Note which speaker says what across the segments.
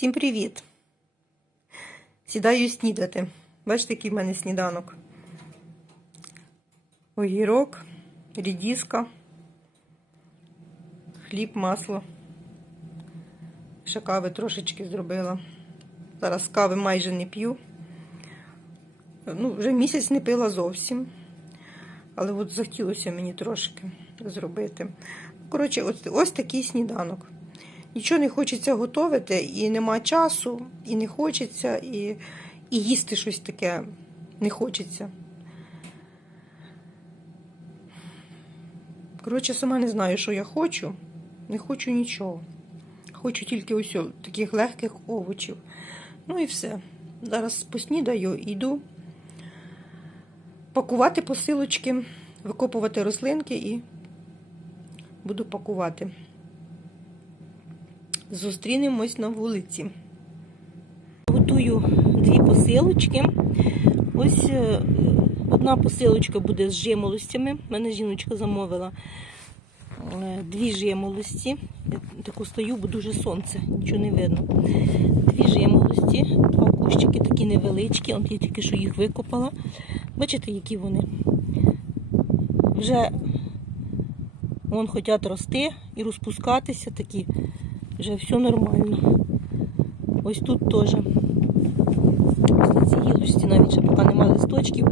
Speaker 1: Всім привіт! Сідаю снідати. Бачите, який в мене сніданок. Огірок, рідіска, хліб, масло. Ще кави трошечки зробила. Зараз кави майже не п'ю. Ну, вже місяць не пила зовсім. Але от захотілося мені трошки зробити. Коротше, ось, ось такий сніданок. Нічого не хочеться готувати, і нема часу, і не хочеться, і, і їсти щось таке не хочеться. Коротше, сама не знаю, що я хочу. Не хочу нічого. Хочу тільки ось таких легких овочів. Ну і все. Зараз поснідаю, йду пакувати посилочки, викопувати рослинки і буду пакувати. Зустрінемось на вулиці. Готую дві посилочки. Ось е, одна посилочка буде з жимолостями. Мене жіночка замовила е, дві жимолості. Таку стою, бо дуже сонце, нічого не видно. Дві жимолості, два кущики такі невеличкі. От я тільки що їх викопала. Бачите, які вони? Вже вон хочуть рости і розпускатися такі. Вже все нормально. Ось тут теж. Ось на цій навіть ще поки немає листочків,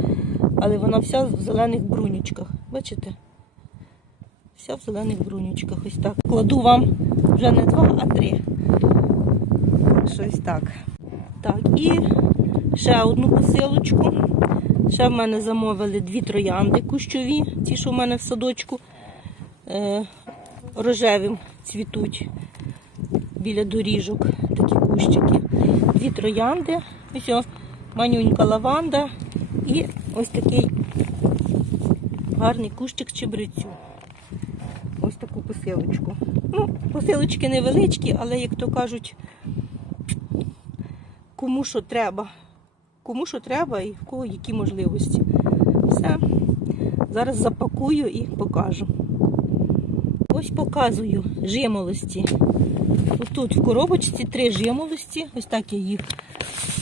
Speaker 1: але вона вся в зелених брунючках. Бачите? Вся в зелених брунючках. Ось так. Кладу вам вже не два, а три. Щось так. Так, і ще одну посилочку. Ще в мене замовили дві троянди кущові, ті, що в мене в садочку е, рожевим цвітуть біля доріжок, такі кущики. Дві троянди, ось манюнька лаванда і ось такий гарний кущик чебрецю. Ось таку посилочку. Ну, посилочки невеличкі, але, як то кажуть, кому що треба. Кому що треба і в кого які можливості. Все. Зараз запакую і покажу. Ось показую жимолості. Ось тут в коробочці три жимолості. Ось так я їх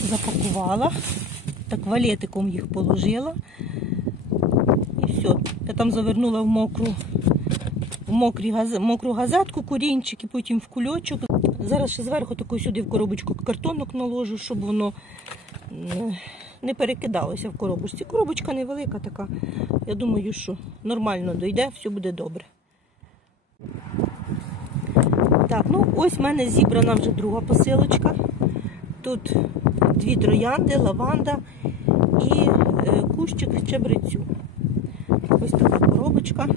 Speaker 1: запакувала. Так валетиком їх положила. І все. Я там завернула в мокру, в мокрі мокру газетку, корінчик і потім в кульочок. Зараз ще зверху таку сюди в коробочку картонок наложу, щоб воно не перекидалося в коробочці. Коробочка невелика така. Я думаю, що нормально дойде, все буде добре. Так, ну ось в мене зібрана вже друга посилочка. Тут дві троянди, лаванда і е, кущик чебрецю. Ось така коробочка.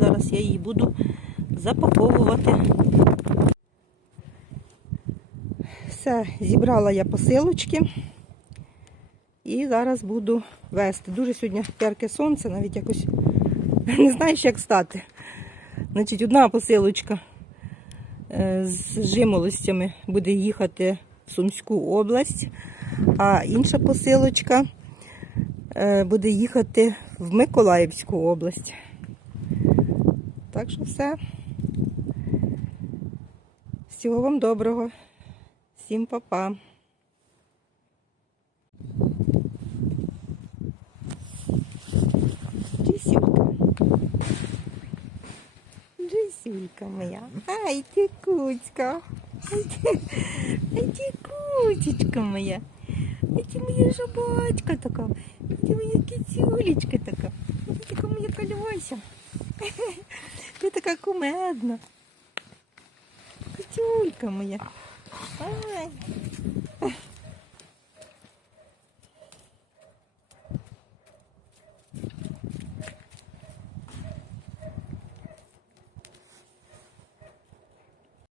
Speaker 1: Зараз я її буду запаковувати. Все, зібрала я посилочки. І зараз буду вести. Дуже сьогодні ярке сонце, навіть якось не знаєш, як стати. Значить, одна посилочка з жимолостями буде їхати в Сумську область, а інша посилочка е, буде їхати в Миколаївську область. Так що все. Всього вам доброго. Всім па-па. Джисюлька моя. Ай, ти куцька. Ай, ти куцечка моя. Ай, ти моя жабачка така. Ай, ти моя кицюлечка така. Ай, ти така моя кальося. Ти така кумедна. Кицюлька моя. Ай.